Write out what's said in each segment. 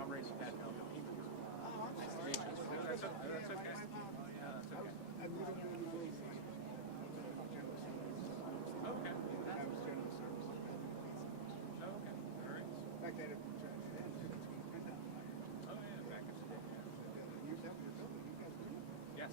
I'm raised in that now. That's okay. Yeah, that's okay. Okay. Oh, okay. All right. Oh, yeah, back in the day. Yes.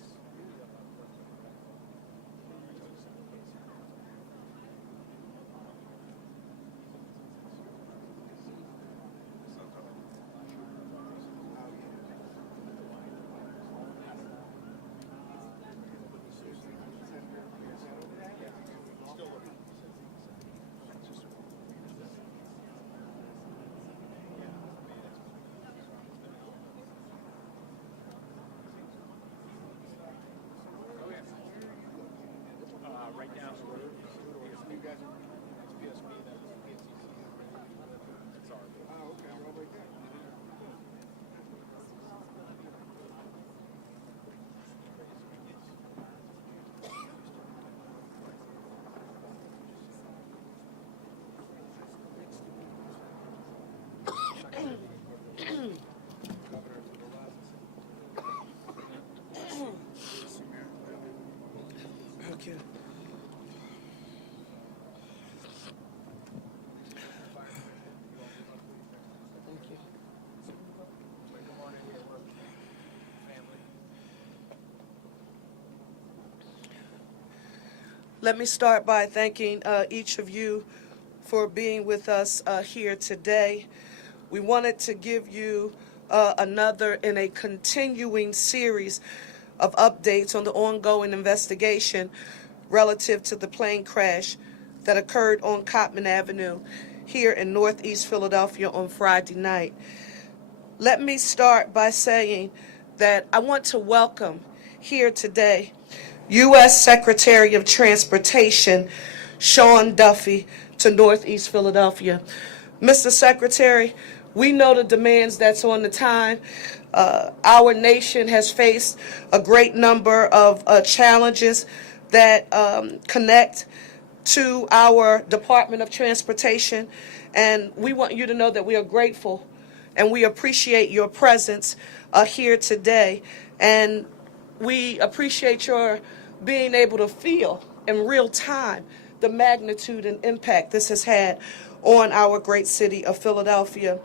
Right down the road. You guys are PSP, that's PSCC. That's our. Oh, okay. Well, right there. Okay. Thank you. Let me start by thanking each of you for being with us here today. We wanted to give you another in a continuing series of updates on the ongoing investigation relative to the plane crash that occurred on Cottman Avenue here in Northeast Philadelphia on Friday night. Let me start by saying that I want to welcome here today U.S. Secretary of Transportation Sean Duffy to Northeast Philadelphia. Mr. Secretary, we know the demands that's on the time. Our nation has faced a great number of challenges that connect to our Department of Transportation, and we want you to know that we are grateful and we appreciate your presence here today, and we appreciate your being able to feel in real time the magnitude and impact this has had on our great city of Philadelphia.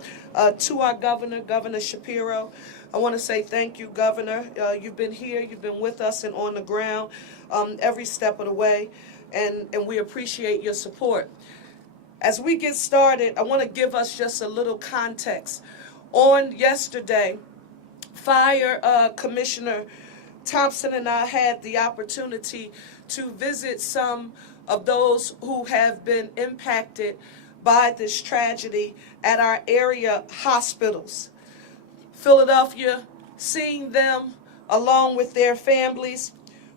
To our governor, Governor Shapiro, I want to say thank you, Governor. You've been here, you've been with us and on the ground every step of the way, and we appreciate your support. As we get started, I want to give us just a little context. On yesterday, Fire Commissioner Thompson and I had the opportunity to visit some of those who have been impacted by this tragedy at our area hospitals. Philadelphia, seeing them along with their families,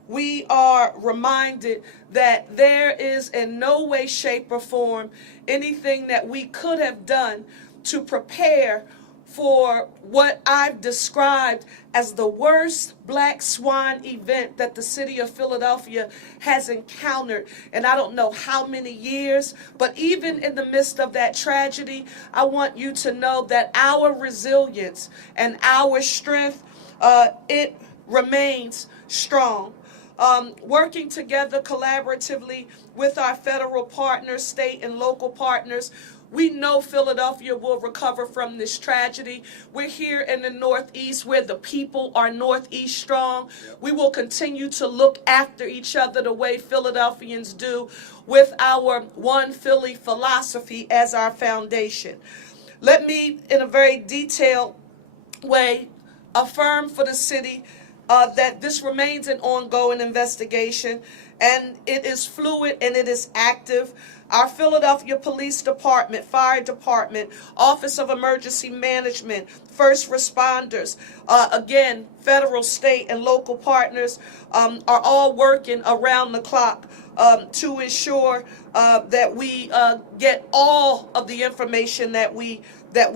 we are reminded that there is in no way, shape, or form anything that we could have done to prepare for what I've described as the worst black swan event that the city of Philadelphia has encountered in I don't know how many years. But even in the midst of that tragedy, I want you to know that our resilience and our strength, it remains strong. Working together collaboratively with our federal partners, state and local partners, we know Philadelphia will recover from this tragedy. We're here in the Northeast where the people are Northeast strong. We will continue to look after each other the way Philadelphians do, with our One Philly philosophy as our foundation. Let me, in a very detailed way, affirm for the city that this remains an ongoing investigation, and it is fluid and it is active. Our Philadelphia Police Department, Fire Department, Office of Emergency Management, first responders, again, federal, state, and local partners are all working around the clock to ensure that we get all of the information that we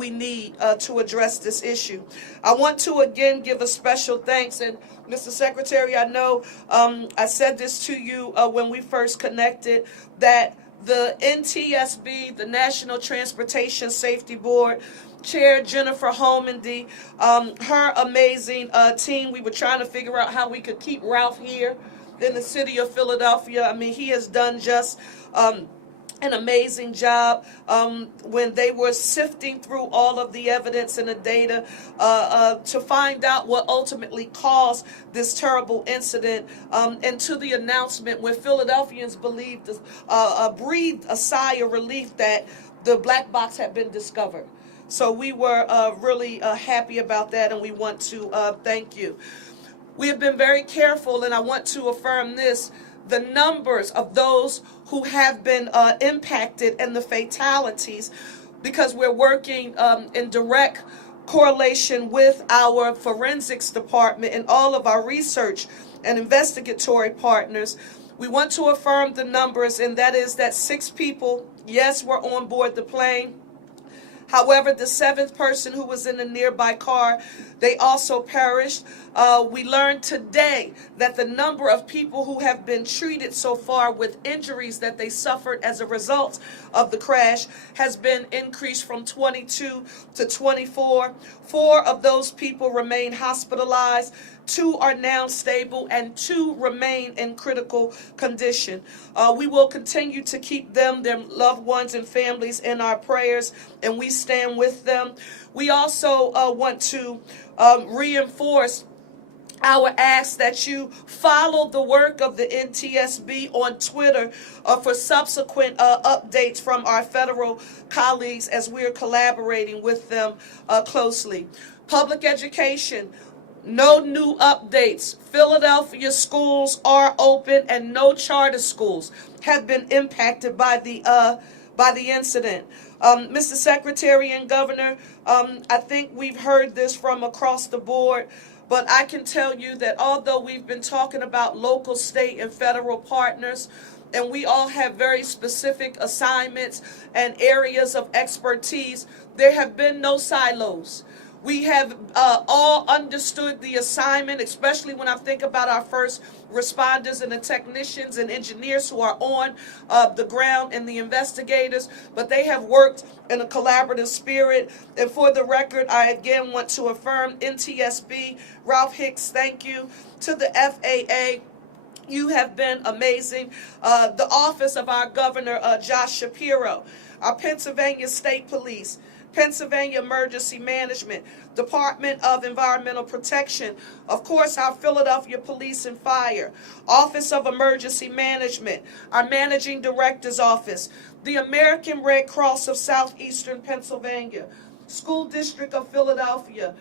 need to address this issue. I want to again give a special thanks, and Mr. Secretary, I know I said this to you when we first connected, that the NTSB, the National Transportation Safety Board, Chair Jennifer Holmandy, her amazing team. We were trying to figure out how we could keep Ralph here in the city of Philadelphia. I mean, he has done just an amazing job when they were sifting through all of the evidence and the data to find out what ultimately caused this terrible incident, and to the announcement when Philadelphians breathed a sigh of relief that the black box had been discovered. So we were really happy about that, and we want to thank you. We have been very careful, and I want to affirm this: the numbers of those who have been impacted and the fatalities, because we're working in direct correlation with our forensics department and all of our research and investigatory partners. We want to affirm the numbers, and that is that 6 people, yes, were on board the plane. However, the 7th person who was in a nearby car, they also perished. We learned today that the number of people who have been treated so far with injuries that they suffered as a result of the crash has been increased from 22 to 24. 4 of those people remain hospitalized. 2 are now stable, and 2 remain in critical condition. We will continue to keep them, their loved ones, and families in our prayers, and we stand with them. We also want to reinforce our ask that you follow the work of the NTSB on Twitter for subsequent updates from our federal colleagues as we're collaborating with them closely. Public education. No new updates. Philadelphia schools are open, and no charter schools have been impacted by the incident. Mr. Secretary and Governor, I think we've heard this from across the board, but I can tell you that although we've been talking about local, state, and federal partners, and we all have very specific assignments and areas of expertise, there have been no silos. We have all understood the assignment, especially when I think about our first responders and the technicians and engineers who are on the ground and the investigators, but they have worked in a collaborative spirit. And for the record, I again want to affirm NTSB, Ralph Hicks, thank you. To the FAA, you have been amazing. The office of our governor, Josh Shapiro, our Pennsylvania State Police, Pennsylvania Emergency Management, Department of Environmental Protection, of course, our Philadelphia Police and Fire, Office of Emergency Management, our Managing Director's Office, the American Red Cross of Southeastern Pennsylvania, School District of Philadelphia,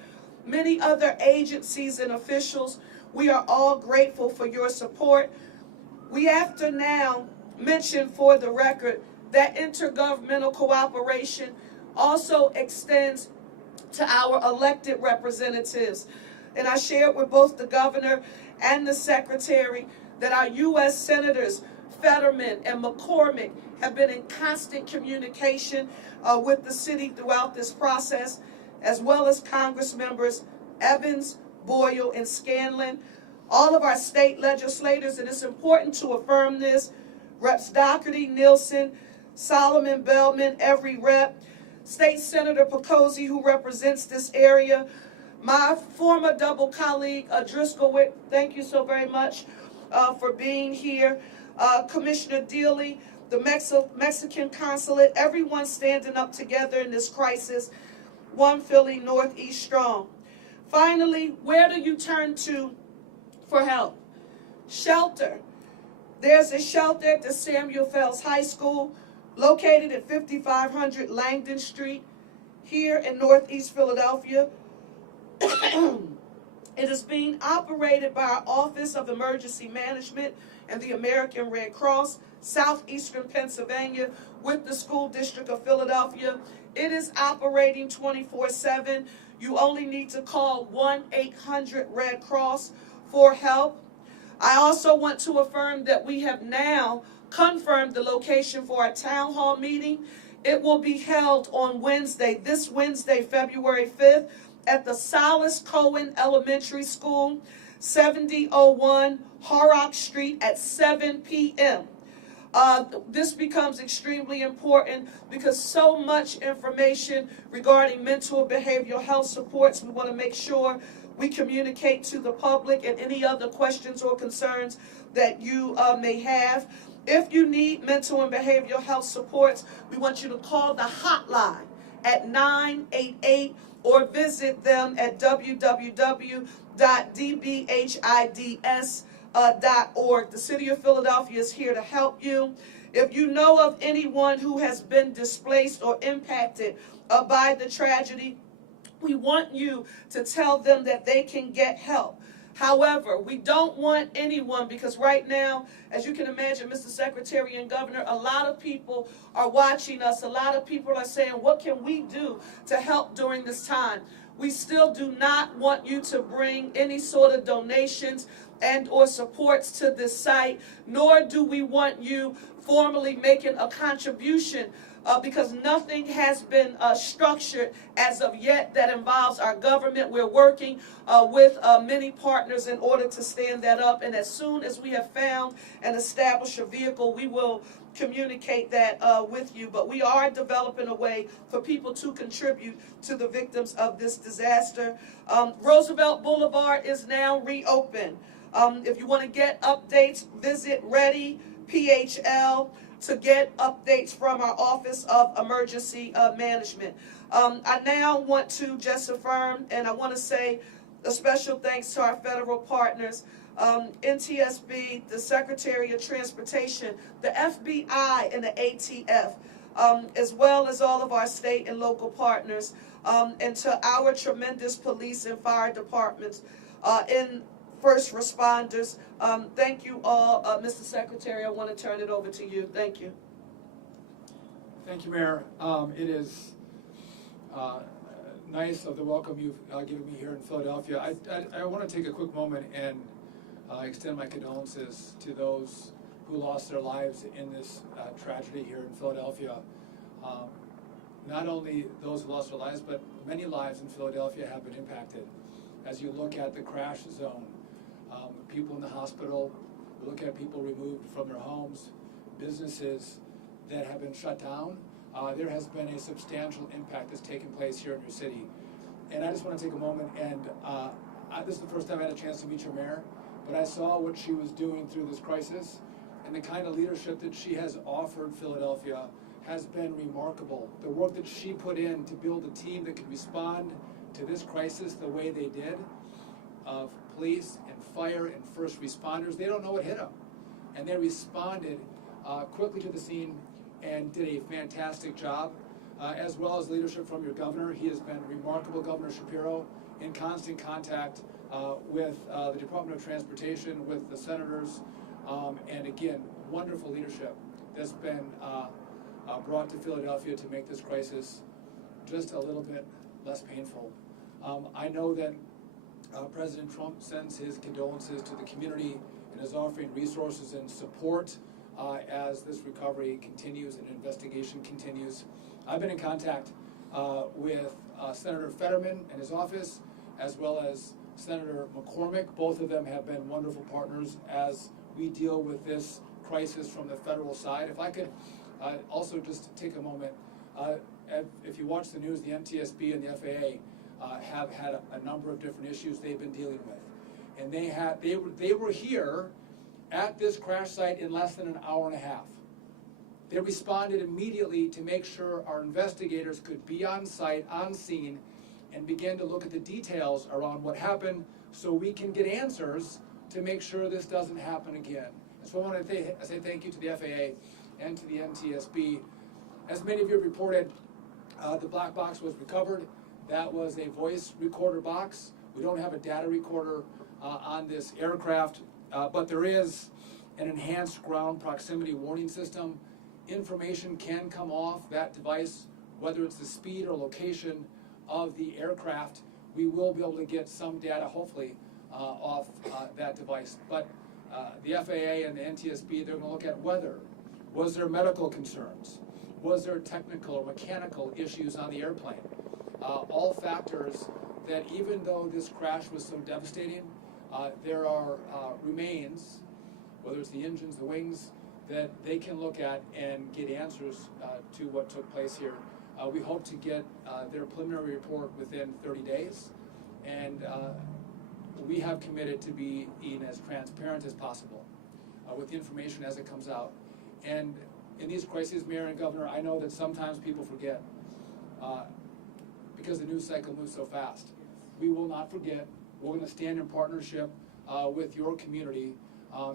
many other agencies and officials. We are all grateful for your support. We have to now mention for the record that intergovernmental cooperation also extends to our elected representatives. And I shared with both the governor and the secretary that our U.S. Senators Fetterman and McCormick have been in constant communication with the city throughout this process. as well as Congress members Evans, Boyle, and Scanlon, all of our state legislators, and it's important to affirm this, Reps Doherty, Nielsen, Solomon, Bellman, every rep, State Senator Pecosi, who represents this area, my former double colleague, Driscoll, thank you so very much for being here, Commissioner Dealey, the Mexican consulate, everyone standing up together in this crisis, one Philly Northeast strong. Finally, where do you turn to for help? Shelter. There's a shelter at the Samuel Fells High School, located at 5500 Langdon Street, here in Northeast Philadelphia. It is being operated by our Office of Emergency Management and the American Red Cross, Southeastern Pennsylvania, with the School District of Philadelphia. It is operating 24/7. You only need to call 1-800-RED Cross for help. I also want to affirm that we have now confirmed the location for our town hall meeting. It will be held on Wednesday, this Wednesday, February 5th, at the Silas Cohen Elementary School, 7001 Horrock Street at 7 p.m. This becomes extremely important because so much information regarding mental and behavioral health supports, we want to make sure we communicate to the public and any other questions or concerns that you may have. If you need mental and behavioral health supports, we want you to call the hotline at 988 or visit them at www.dbhids.org. The City of Philadelphia is here to help you. If you know of anyone who has been displaced or impacted by the tragedy, we want you to tell them that they can get help. However, we don't want anyone, because right now, as you can imagine, Mr. Secretary and Governor, a lot of people are watching us. A lot of people are saying, what can we do to help during this time? We still do not want you to bring any sort of donations and or supports to this site, nor do we want you formally making a contribution because nothing has been structured as of yet that involves our government. We're working with many partners in order to stand that up, and as soon as we have found and established a vehicle, we will communicate that with you. But we are developing a way for people to contribute to the victims of this disaster. Roosevelt Boulevard is now reopened. If you want to get updates, visit Ready PHL to get updates from our Office of Emergency Management. I now want to just affirm, and I want to say a special thanks to our federal partners, NTSB, the Secretary of Transportation, the FBI, and the ATF, as well as all of our state and local partners, and to our tremendous police and fire departments and first responders. Thank you all. Mr. Secretary, I want to turn it over to you. Thank you. Thank you, Mayor. It is nice of the welcome you've given me here in Philadelphia. I want to take a quick moment and extend my condolences to those who lost their lives in this tragedy here in Philadelphia. Not only those who lost their lives, but many lives in Philadelphia have been impacted. As you look at the crash zone, people in the hospital, we look at people removed from their homes, businesses that have been shut down, there has been a substantial impact that's taken place here in your city. And I just want to take a moment and this is the first time I had a chance to meet your mayor, but I saw what she was doing through this crisis, and the kind of leadership that she has offered Philadelphia has been remarkable. The work that she put in to build a team that could respond to this crisis the way they did, of police and fire and first responders, they don't know what hit them. And they responded quickly to the scene and did a fantastic job, as well as leadership from your governor. He has been remarkable, Governor Shapiro, in constant contact with the Department of Transportation, with the senators, and again, wonderful leadership that's been brought to Philadelphia to make this crisis just a little bit less painful. I know that President Trump sends his condolences to the community and is offering resources and support as this recovery continues and investigation continues. I've been in contact with Senator Fetterman and his office, as well as Senator McCormick. Both of them have been wonderful partners as we deal with this crisis from the federal side. If I could also just take a moment, if you watch the news, the NTSB and the FAA have had a number of different issues they've been dealing with. And they were here at this crash site in less than an hour and a half. They responded immediately to make sure our investigators could be on site, on scene, and begin to look at the details around what happened so we can get answers to make sure this doesn't happen again. And so I want to say thank you to the FAA and to the NTSB. As many of you have reported, the black box was recovered. That was a voice recorder box. We don't have a data recorder on this aircraft, but there is an enhanced ground proximity warning system. Information can come off that device, whether it's the speed or location of the aircraft. We will be able to get some data, hopefully, off that device. But the FAA and the NTSB, they're going to look at weather. Was there medical concerns? Was there technical or mechanical issues on the airplane? All factors that, even though this crash was so devastating, there are remains, whether it's the engines, the wings, that they can look at and get answers to what took place here. We hope to get their preliminary report within 30 days, and we have committed to being as transparent as possible with the information as it comes out. And in these crises, Mayor and Governor, I know that sometimes people forget because the news cycle moves so fast. We will not forget. We're going to stand in partnership with your community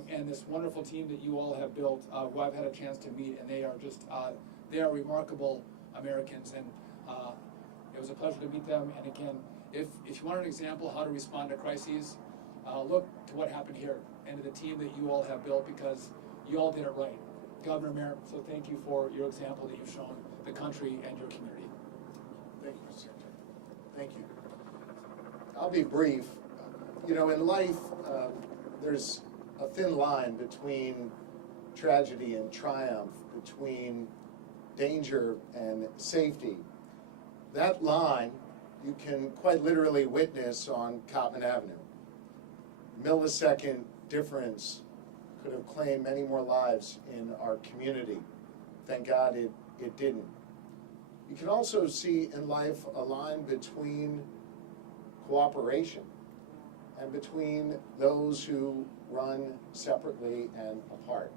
and this wonderful team that you all have built, who I've had a chance to meet, and they are just, they are remarkable Americans, and it was a pleasure to meet them. And again, if you want an example how to respond to crises, look to what happened here and to the team that you all have built, because you all did it right. Governor, Mayor, so thank you for your example that you've shown the country and your community. Thank you, Mr. Secretary. Thank you. I'll be brief. You know, in life, there's a thin line between tragedy and triumph, between danger and safety. That line you can quite literally witness on Cottman Avenue. Millisecond difference could have claimed many more lives in our community. Thank God it didn't. You can also see in life a line between cooperation and between those who run separately and apart.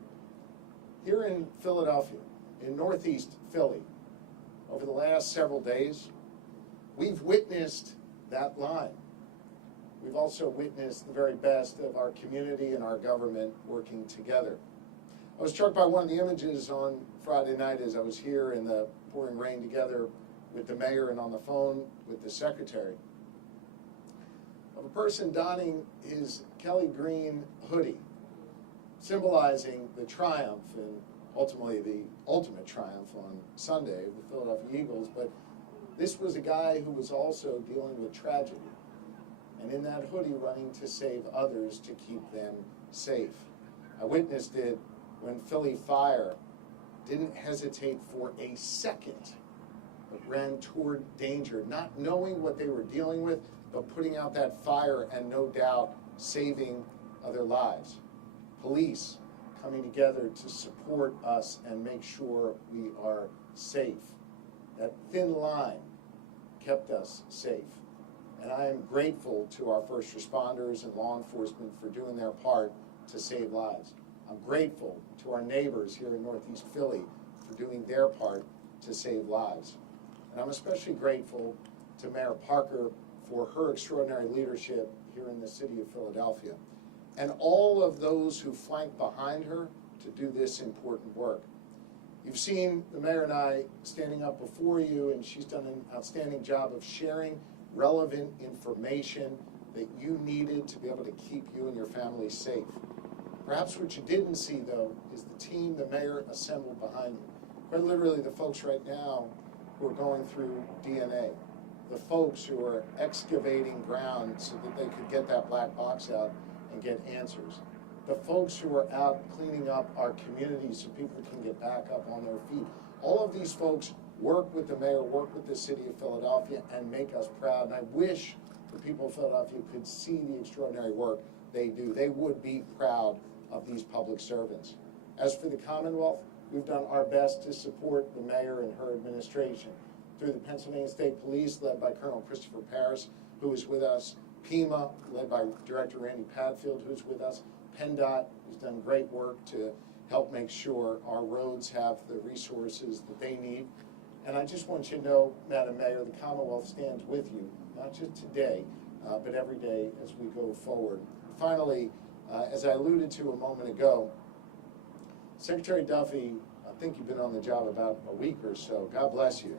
Here in Philadelphia, in Northeast Philly, over the last several days, we've witnessed that line. We've also witnessed the very best of our community and our government working together. I was struck by one of the images on Friday night as I was here in the pouring rain together with the mayor and on the phone with the secretary, of a person donning his Kelly green hoodie, symbolizing the triumph and ultimately the ultimate triumph on Sunday of the Philadelphia Eagles. But this was a guy who was also dealing with tragedy, and in that hoodie running to save others, to keep them safe. I witnessed it when Philly Fire didn't hesitate for a second, but ran toward danger, not knowing what they were dealing with, but putting out that fire and no doubt saving other lives. Police coming together to support us and make sure we are safe. That thin line kept us safe. And I am grateful to our first responders and law enforcement for doing their part to save lives. I'm grateful to our neighbors here in Northeast Philly for doing their part to save lives. And I'm especially grateful to Mayor Parker for her extraordinary leadership here in the city of Philadelphia, and all of those who flank behind her to do this important work. You've seen the mayor and I standing up before you, and she's done an outstanding job of sharing relevant information that you needed to be able to keep you and your family safe. Perhaps what you didn't see, though, is the team the mayor assembled behind you. Quite literally, the folks right now who are going through DNA, the folks who are excavating ground so that they could get that black box out and get answers, the folks who are out cleaning up our communities so people can get back up on their feet. All of these folks work with the mayor, work with the city of Philadelphia, and make us proud. And I wish the people of Philadelphia could see the extraordinary work they do. They would be proud of these public servants. As for the Commonwealth, we've done our best to support the mayor and her administration through the Pennsylvania State Police, led by Colonel Christopher Paris, who is with us, PEMA, led by Director Randy Padfield, who's with us, PennDOT, who's done great work to help make sure our roads have the resources that they need. And I just want you to know, Madam Mayor, the Commonwealth stands with you, not just today, but every day as we go forward. Finally, as I alluded to a moment ago, Secretary Duffy, I think you've been on the job about a week or so, God bless you,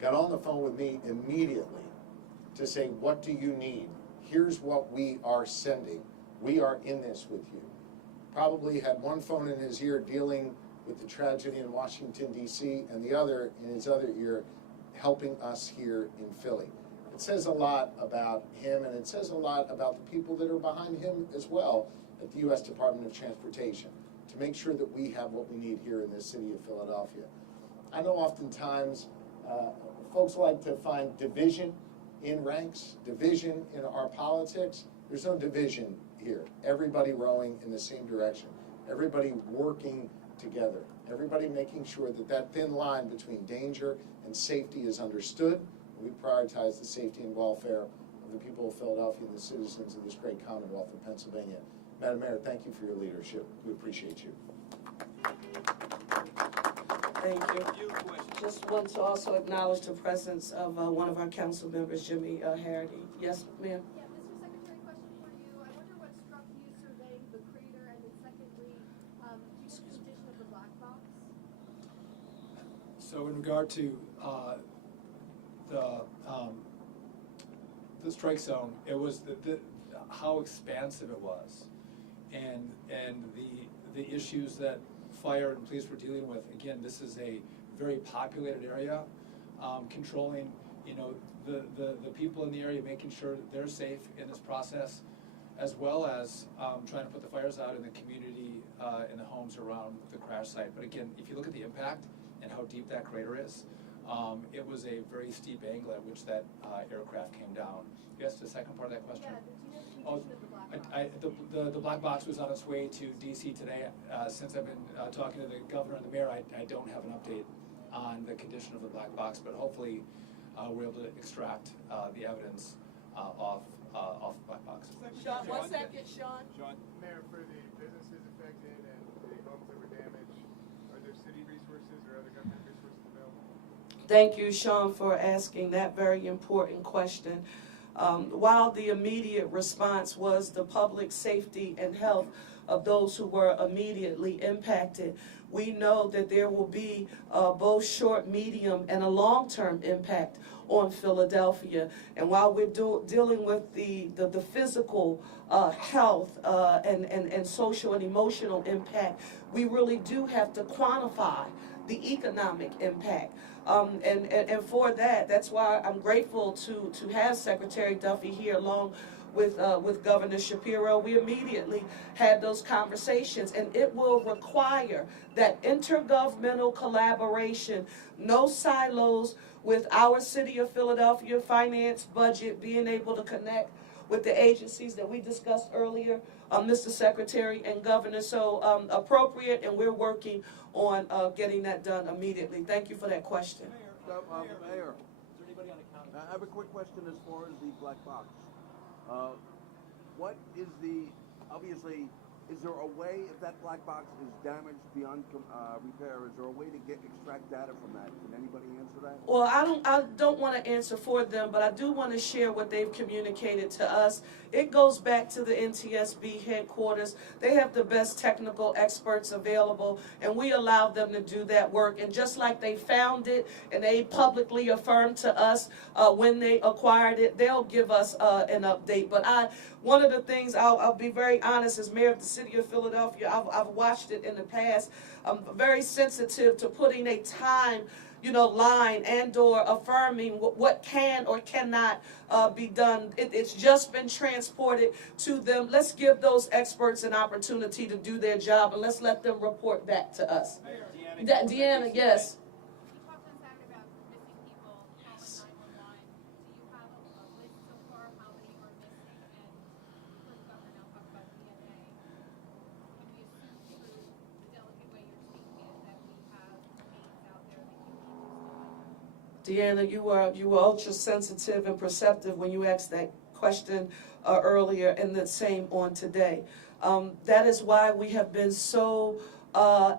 got on the phone with me immediately to say, what do you need? Here's what we are sending. We are in this with you. Probably had one phone in his ear dealing with the tragedy in Washington, D.C., and the other in his other ear helping us here in Philly. It says a lot about him, and it says a lot about the people that are behind him as well at the U.S. Department of Transportation to make sure that we have what we need here in this city of Philadelphia. I know oftentimes folks like to find division in ranks, division in our politics. There's no division here. Everybody rowing in the same direction. Everybody working together. Everybody making sure that that thin line between danger and safety is understood. We prioritize the safety and welfare of the people of Philadelphia and the citizens of this great Commonwealth of Pennsylvania. Madam Mayor, thank you for your leadership. We appreciate you. Thank you. Just want to also acknowledge the presence of one of our council members, Jimmy Harity. Yes, ma'am? Yeah, Mr. Secretary, question for you. I wonder what struck you surveying the crater, and then secondly, the condition of the black box? So in regard to the strike zone, it was how expansive it was, and the issues that fire and police were dealing with. Again, this is a very populated area, controlling, the people in the area, making sure that they're safe in this process, as well as trying to put the fires out in the community, in the homes around the crash site. But again, if you look at the impact and how deep that crater is, it was a very steep angle at which that aircraft came down. Yes, the second part of that question? Yeah, do you know the condition of the black box? The black box was on its way to DC today. Since I've been talking to the governor and the mayor, I don't have an update on the condition of the black box, but hopefully we're able to extract the evidence off the black box. Sean, 1 second, Sean. Mayor, for the businesses affected and the homes that were damaged, are there city resources or other government resources available? Thank you, Sean, for asking that very important question. While the immediate response was the public safety and health of those who were immediately impacted, we know that there will be both short, medium, and a long-term impact on Philadelphia. And while we're dealing with the physical health and social and emotional impact, we really do have to quantify the economic impact. And for that's why I'm grateful to have Secretary Duffy here along with Governor Shapiro. We immediately had those conversations, and it will require that intergovernmental collaboration, no silos, with our city of Philadelphia finance budget being able to connect with the agencies that we discussed earlier, Mr. Secretary and Governor. So appropriate, and we're working on getting that done immediately. Thank you for that question. Mayor, I have a quick question as far as the black box. What is obviously, is there a way, if that black box is damaged beyond repair, is there a way to extract data from that? Can anybody answer that? Well, I don't want to answer for them, but I do want to share what they've communicated to us. It goes back to the NTSB headquarters. They have the best technical experts available, and we allow them to do that work. And just like they found it and they publicly affirmed to us when they acquired it, they'll give us an update. But one of the things, I'll be very honest, as mayor of the city of Philadelphia, I've watched it in the past. I'm very sensitive to putting a time line and or affirming what can or cannot be done. It's just been transported to them. Let's give those experts an opportunity to do their job, and let's let them report back to us. Deanna, yes. You talked Deanna, you were ultra sensitive and perceptive when you asked that question earlier, and the same on today. That is why we have been so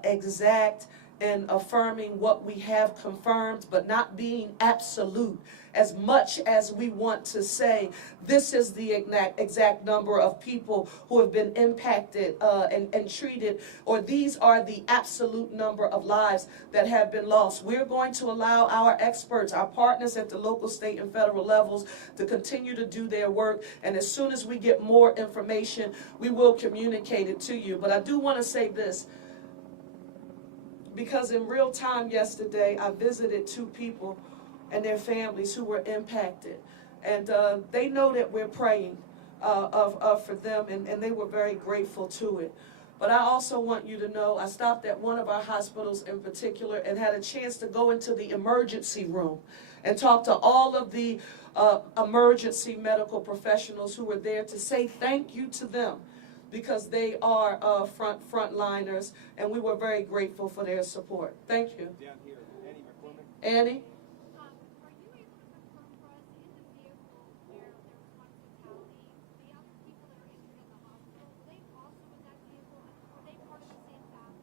exact in affirming what we have confirmed, but not being absolute. As much as we want to say, this is the exact number of people who have been impacted and treated, or these are the absolute number of lives that have been lost. We're going to allow our experts, our partners at the local, state, and federal levels to continue to do their work. And as soon as we get more information, we will communicate it to you. But I do want to say this, because in real time yesterday, I visited 2 people and their families who were impacted. And they know that we're praying for them, and they were very grateful to it. But I also want you to know, I stopped at one of our hospitals in particular and had a chance to go into the emergency room and talk to all of the emergency medical professionals who were there to say thank you to them, because they are frontliners, and we were very grateful for their support. Thank you. Down here, Annie McCormick. Annie? Are you able to confirm for us in the vehicle where there was one fatality, the other people that are injured in the hospital, were they also in that vehicle, and were they part of the same family?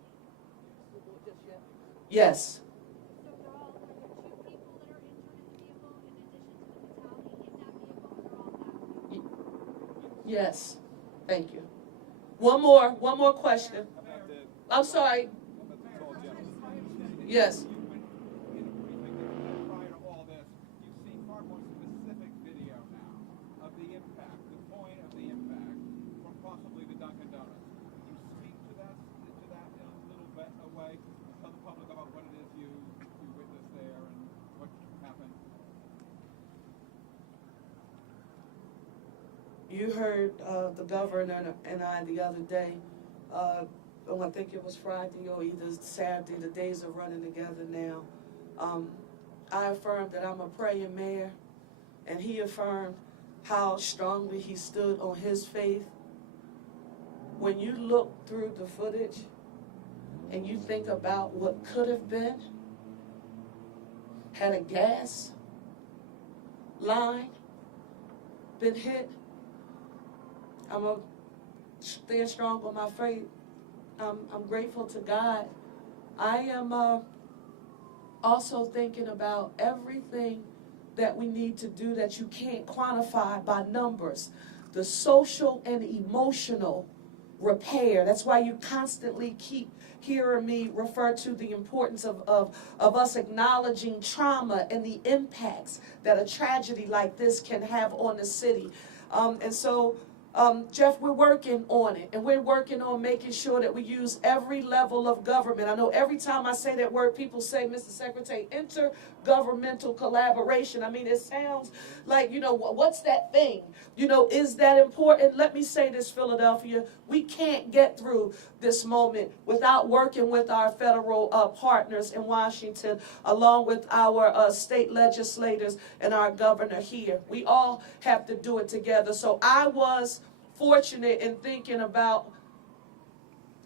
Yes. So are there 2 people that are injured in the vehicle in addition to the fatality in that vehicle, or they're all family? Yes. Thank you. One more question. I'm sorry. Yes. Prior to all this, you've seen far more specific video now of the impact, the point of the impact from possibly the Dunkin' Donuts. Can you speak to that in a little bit away? Tell the public about what it is you witnessed there and what happened. You heard the governor and I the other day, I think it was Friday or either Saturday, the days are running together now. I affirmed that I'm a praying mayor, and he affirmed how strongly he stood on his faith. When you look through the footage and you think about what could have been, had a gas line been hit, I'm going to stand strong on my faith. I'm grateful to God. I am also thinking about everything that we need to do that you can't quantify by numbers. The social and emotional repair. That's why you constantly keep hearing me refer to the importance of us acknowledging trauma and the impacts that a tragedy like this can have on the city. Jeff, we're working on it, and we're working on making sure that we use every level of government. I know every time I say that word, people say, Mr. Secretary, intergovernmental collaboration. I mean, it sounds like, what's that thing? Is that important? Let me say this, Philadelphia. We can't get through this moment without working with our federal partners in Washington, along with our state legislators and our governor here. We all have to do it together. So I was fortunate in thinking about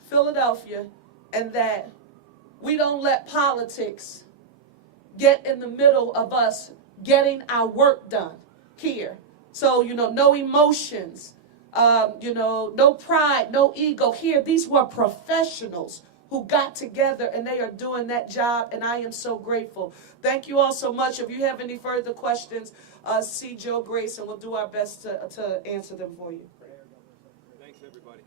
Philadelphia, and that we don't let politics get in the middle of us getting our work done here. So, no emotions, no pride, no ego here. These were professionals who got together, and they are doing that job, and I am so grateful. Thank you all so much. If you have any further questions, see Joe Grace, and we'll do our best to answer them for you. Thanks, everybody.